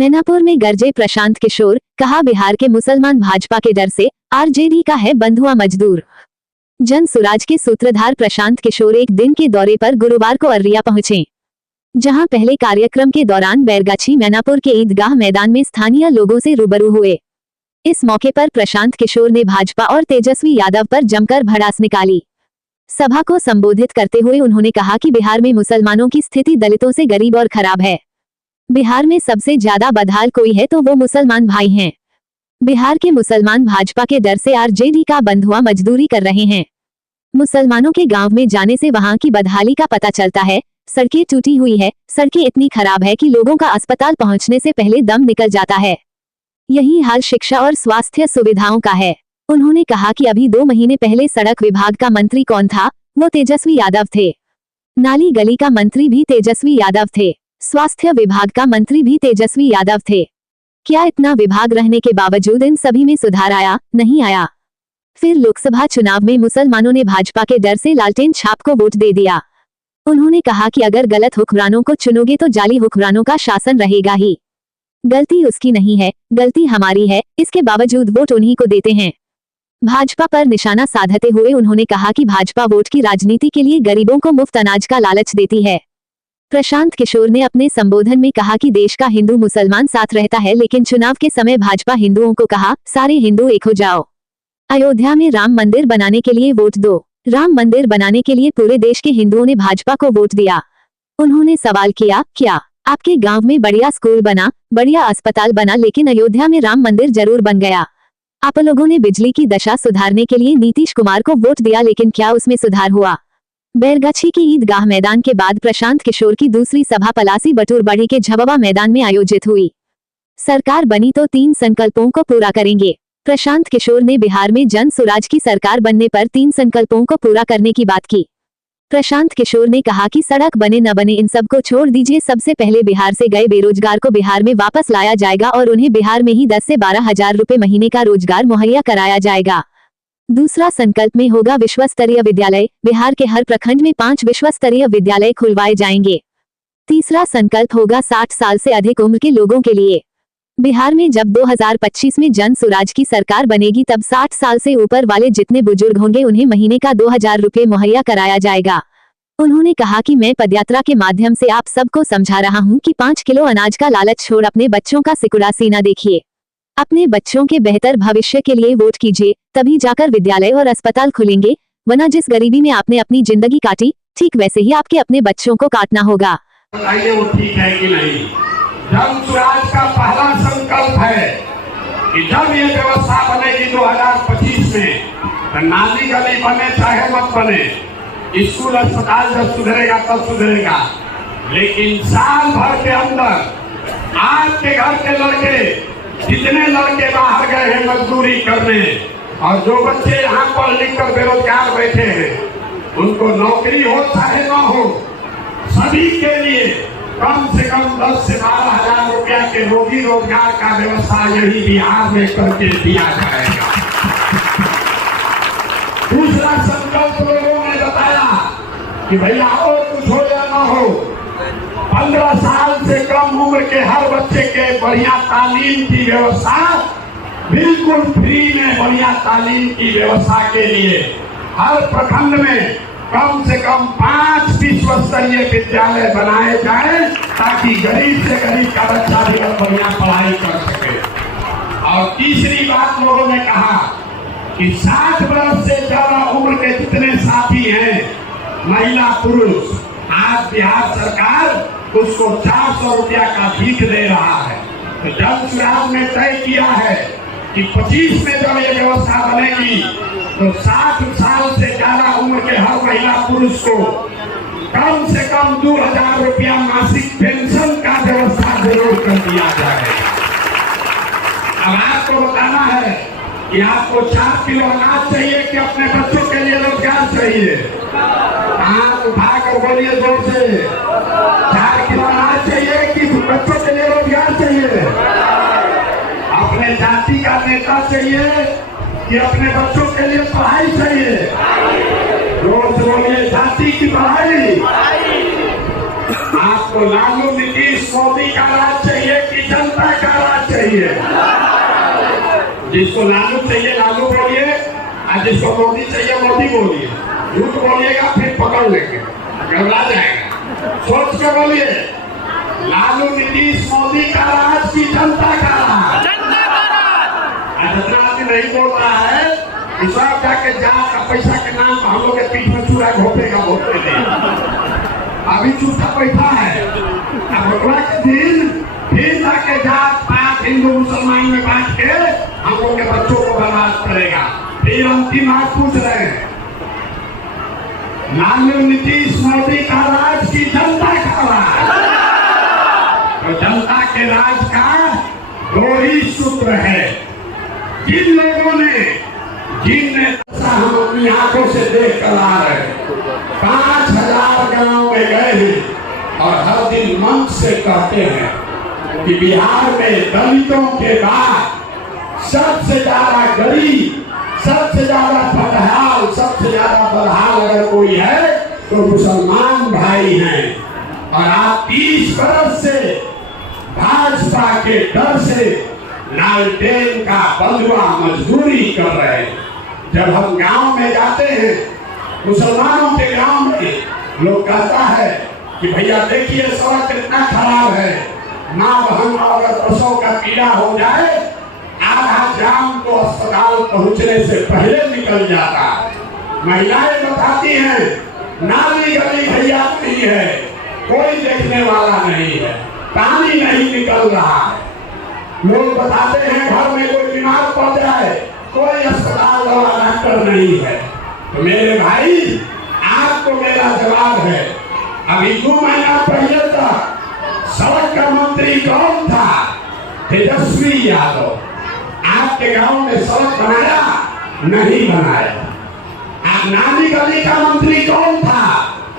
मैनापुर में गरजे प्रशांत किशोर, कहा बिहार के मुसलमान भाजपा के डर से आरजेडी का है बंधुआ मजदूर। जन सुराज के सूत्रधार प्रशांत किशोर एक दिन के दौरे पर गुरुवार को अररिया पहुंचे, जहां पहले कार्यक्रम के दौरान बैरगाछी मैनापुर के ईदगाह मैदान में स्थानीय लोगों से रूबरू हुए। इस मौके पर प्रशांत किशोर ने भाजपा और तेजस्वी यादव पर जमकर भड़ास निकाली। सभा को संबोधित करते हुए उन्होंने कहा कि बिहार में मुसलमानों की स्थिति दलितों से गरीब और खराब है। बिहार में सबसे ज्यादा बदहाल कोई है तो वो मुसलमान भाई हैं। बिहार के मुसलमान भाजपा के डर से आरजेडी का बंधुआ मजदूरी कर रहे हैं। मुसलमानों के गांव में जाने से वहां की बदहाली का पता चलता है। सड़कें टूटी हुई है, सड़कें इतनी खराब है कि लोगों का अस्पताल पहुंचने से पहले दम निकल जाता है। यही हाल शिक्षा और स्वास्थ्य सुविधाओं का है। उन्होंने कहा कि अभी 2 महीने पहले सड़क विभाग का मंत्री कौन था? वो तेजस्वी यादव थे। नाली गली का मंत्री भी तेजस्वी यादव थे। स्वास्थ्य विभाग का मंत्री भी तेजस्वी यादव थे। क्या इतना विभाग रहने के बावजूद इन सभी में सुधार आया? नहीं आया। फिर लोकसभा चुनाव में मुसलमानों ने भाजपा के डर से लालटेन छाप को वोट दे दिया। उन्होंने कहा कि अगर गलत हुक्मरानों को चुनोगे तो जाली हुक्मरानों का शासन रहेगा ही। गलती उसकी नहीं है, गलती हमारी है, इसके बावजूद वोट उन्हीं को देते हैं। भाजपा पर निशाना साधते हुए उन्होंने कहा कि भाजपा वोट की राजनीति के लिए गरीबों को मुफ्त अनाज का लालच देती है। प्रशांत किशोर ने अपने संबोधन में कहा कि देश का हिंदू मुसलमान साथ रहता है, लेकिन चुनाव के समय भाजपा हिंदुओं को कहा, सारे हिंदू एक हो जाओ। अयोध्या में राम मंदिर बनाने के लिए वोट दो। राम मंदिर बनाने के लिए पूरे देश के हिंदुओं ने भाजपा को वोट दिया। उन्होंने सवाल किया, क्या आपके गांव में बढ़िया स्कूल बना, बढ़िया अस्पताल बना, लेकिन अयोध्या में राम मंदिर जरूर बन गया। आप लोगों ने बिजली की दशा सुधारने के लिए नीतीश कुमार को वोट दिया, लेकिन क्या उसमें सुधार हुआ? बैरगाछी की ईदगाह मैदान के बाद प्रशांत किशोर की दूसरी सभा पलासी बटूरबाड़ी के झबवा मैदान में आयोजित हुई। सरकार बनी तो 3 संकल्पों को पूरा करेंगे। प्रशांत किशोर ने बिहार में जन सुराज की सरकार बनने पर 3 संकल्पों को पूरा करने की बात की। प्रशांत किशोर ने कहा कि सड़क बने न बने इन सब को छोड़ दीजिए, सबसे पहले बिहार से गए बेरोजगार को बिहार में वापस लाया जाएगा और उन्हें बिहार में ही 10 से 12 हजार रुपए महीने का रोजगार मुहैया कराया जाएगा। दूसरा संकल्प में होगा विश्व स्तरीय विद्यालय। बिहार के हर प्रखंड में 5 विश्व स्तरीय विद्यालय खुलवाए जाएंगे। तीसरा संकल्प होगा 60 साल से अधिक उम्र के लोगों के लिए। बिहार में जब 2025 में जन सुराज की सरकार बनेगी तब 60 साल से ऊपर वाले जितने बुजुर्ग होंगे उन्हें महीने का 2000 रुपए मुहैया कराया जाएगा। उन्होंने कहा कि मैं पदयात्रा के माध्यम से आप सबको समझा रहा हूं कि 5 किलो अनाज का लालच छोड़ अपने बच्चों का सिकुड़ा सीना देखिए। अपने बच्चों के बेहतर भविष्य के लिए वोट कीजिए, तभी जाकर विद्यालय और अस्पताल खुलेंगे, वरना जिस गरीबी में आपने अपनी जिंदगी काटी, ठीक वैसे ही आपके अपने बच्चों को काटना होगा। बताइए वो ठीक है कि नहीं? जन सुराज का पहला संकल्प है कि जब ये व्यवस्था बनेगी 2025 में, तो नाली गली बने चाहे मत बने, स्कूल अस्पताल जब सुधरेगा तब सुधरेगा, लेकिन साल भर के अंदर आपके घर के लड़के, जितने लड़के बाहर गए हैं मजदूरी करने और जो बच्चे यहाँ पढ़ लिख कर बेरोजगार बैठे हैं, उनको नौकरी हो चाहे न हो, सभी के लिए कम से कम 10 से 12 हजार रुपया के रोगी रोजगार का व्यवस्था यही बिहार में करके दिया जाएगा। दूसरा संकल्प लोगों ने बताया कि भैया और कुछ हो या न हो, 15 साल से कम उम्र के हर बच्चे के बढ़िया तालीम की व्यवस्था, बिल्कुल फ्री में बढ़िया तालीम की व्यवस्था के लिए हर प्रखंड में कम से कम 5 विश्व स्तरीय विद्यालय बनाए जाएं, ताकि गरीब से गरीब का बच्चा भी बढ़िया पढ़ाई कर सके। और तीसरी बात लोगों ने कहा कि 60 वर्ष से ज्यादा उम्र के जितने साथी हैं, महिला पुरुष, आज बिहार सरकार उसको 400 रुपया का भीख दे रहा है। तो जन सुराज ने तय किया है कि 25 में जब ये व्यवस्था बनेगी तो 60 साल से ज्यादा उम्र के हर महिला पुरुष को कम से कम 2000 रुपया मासिक पेंशन का व्यवस्था जरूर कर दिया जाए। अब आपको बताना है कि आपको 4 किलो अनाज चाहिए कि अपने बच्चों के लिए रोजगार चाहिए? हाथ उठाकर बोलिए जोर से, 4 किलो अनाज चाहिए कि बच्चों के लिए रोजगार चाहिए? अपने जाति का नेता चाहिए कि अपने बच्चों के लिए पढ़ाई चाहिए? जोर से बोलिए, जाति की पढ़ाई। आपको लालू नीतीश मोदी का राज चाहिए कि जनता जनता का राज चाहिए। जिसको लालू चाहिए लालू बोलिए, और जिसको मोदी चाहिए मोदी बोलिए। झूठ बोलिएगा फिर पकड़ लेंगे, घबरा जाएगा। सोच के बोलिए, लालू नीतीश मोदी का राज की जनता का राज। जितना आदमी नहीं बोल रहा है, सब जाके जात का पैसा के नाम पर हम लोग के पीठ में चूड़ा घोपेगा वोट के लिए। अभी चूठा बैठा है, अब भगवान के दिन फिर जाके जात पात हिंदू मुसलमान में बांट के हम लोग के बच्चों को बर्बाद करेगा। फिर अंतिम बात पूछ रहे हैं, लालू नीतीश मोदी का राज की जनता का राज। तो जनता के राज का दो ही सूत्र है। जिन लोगों ने हम अपनी आंखों से देख कर आ रहे हैं, 5000 गांव में गए हैं और हर दिन मंच से कहते हैं कि बिहार में दलितों के बाद सबसे ज्यादा गरीब, सबसे ज्यादा बदहाल, सबसे ज्यादा बदहाल अगर कोई है तो मुसलमान भाई हैं। और आप 30 बरस से भाजपा के डर से लालटेन का बंधुआ मजदूरी कर रहे हैं। जब हम गांव में जाते हैं, मुसलमानों के गांव में लोग कहता है कि भैया देखिए सड़क कितना खराब है, माँ बहन अगर प्रसव का पीड़ा हो जाए आधा जाम तो अस्पताल पहुंचने से पहले निकल जाता। महिलाएं बताती हैं नाली गली भैया नहीं है, कोई देखने वाला नहीं है, पानी नहीं निकल रहा है। लोग बताते हैं घर में कोई बीमार पड़ जाए, कोई अस्पताल वाला डॉक्टर नहीं है। तो मेरे भाई आपको मेरा जवाब है, अभी 2 महीना पहले तक सड़क का मंत्री कौन था? तेजस्वी यादव। आपके गांव में सड़क बनाया? नहीं बनाया। आप नाली गली का मंत्री कौन था?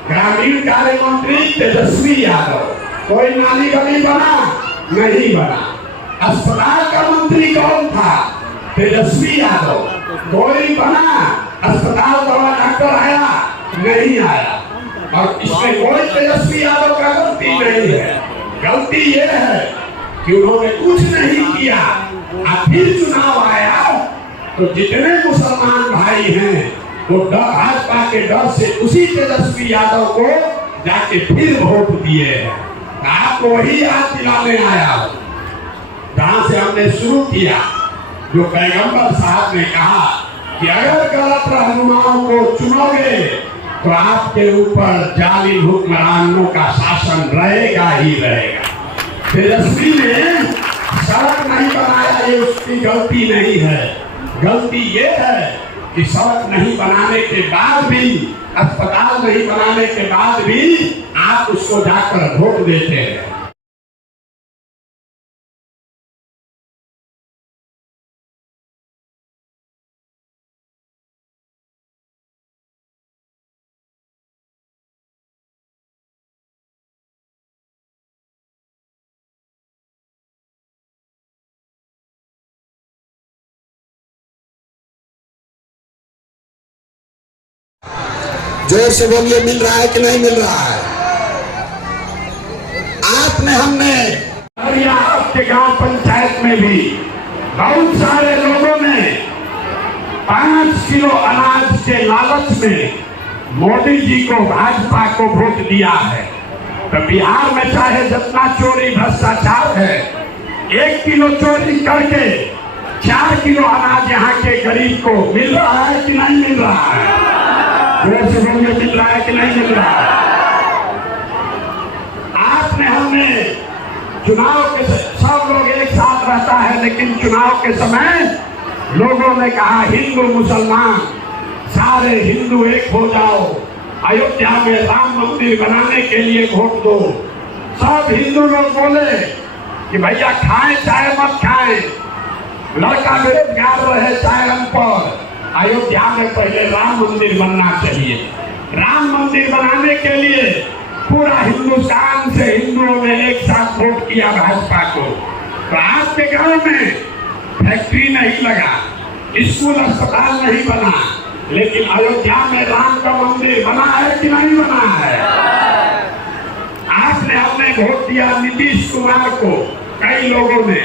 ग्रामीण कार्य मंत्री तेजस्वी यादव। कोई नाली गली बना? नहीं बना। अस्पताल का मंत्री कौन था? तेजस्वी यादव। कोई बना? अस्पताल वाला डॉक्टर आया? नहीं आया। और इसमें कोई तेजस्वी यादव का गलती नहीं है। गलती ये है कि उन्होंने कुछ नहीं किया। फिर चुनाव आया तो जितने मुसलमान भाई हैं वो भाजपा के डर से उसी तेजस्वी यादव को जाके फिर वोट दिए हैं। आपको वही याद दिलाने आया जहां से हमने शुरू किया, जो पैगंबर साहब ने कहा कि अगर गलत रहनुमाओं को चुनोगे तो आपके ऊपर जालिम हुक्मरानों का शासन रहेगा ही रहेगा। तेजस्वी ने सड़क नहीं बनाया, ये उसकी गलती नहीं है। गलती ये है कि सड़क नहीं बनाने के बाद भी, अस्पताल नहीं बनाने के बाद भी आप उसको जाकर वोट देते हैं। जोर से बोलिए, मिल रहा है कि नहीं मिल रहा है? आपने हमने और यहाँ आपके गांव पंचायत में भी बहुत सारे लोगों ने 5 किलो अनाज के लालच में मोदी जी को, भाजपा को वोट दिया है। तो बिहार में चाहे जितना चोरी भ्रष्टाचार है, 1 किलो चोरी करके 4 किलो अनाज यहाँ के गरीब को मिल रहा है कि नहीं मिल रहा है? जोर से बोलिए, मिल रहा है कि नहीं मिल रहा है? आपने हमने चुनाव के सब लोग एक साथ रहता है, लेकिन चुनाव के समय लोगों ने कहा हिंदू मुसलमान सारे हिंदू एक हो जाओ, अयोध्या में राम मंदिर बनाने के लिए वोट दो। सब हिंदू लोग बोले कि भैया खाएं चाहे मत खाएं, लड़का बेरोजगार रहे चाहे अनपढ़, अयोध्या में पहले राम मंदिर बनना चाहिए। राम मंदिर बनाने के लिए पूरा हिंदुस्तान से हिंदुओं ने एक साथ वोट किया भाजपा को। तो आपके गांव में फैक्ट्री नहीं लगा, स्कूल अस्पताल नहीं बना, लेकिन अयोध्या में राम का मंदिर बना है कि नहीं बना है? आपने हमने वोट दिया नीतीश कुमार को, कई लोगों ने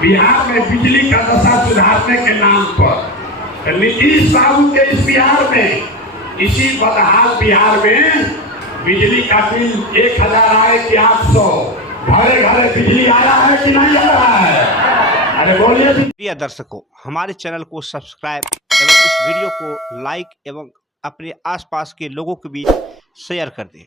बिहार में बिजली का दशा सुधारने के नाम पर नीतीश बाबू के इस बिहार में, इसी बदहाल बिहार में बिजली का बिल 1000 आए कि 800, घरे घरे बिजली आया है कि नहीं आ रहा है? अरे बोलिए। प्रिय दर्शकों, हमारे चैनल को सब्सक्राइब एवं इस वीडियो को लाइक एवं अपने आसपास के लोगों के बीच शेयर कर दें।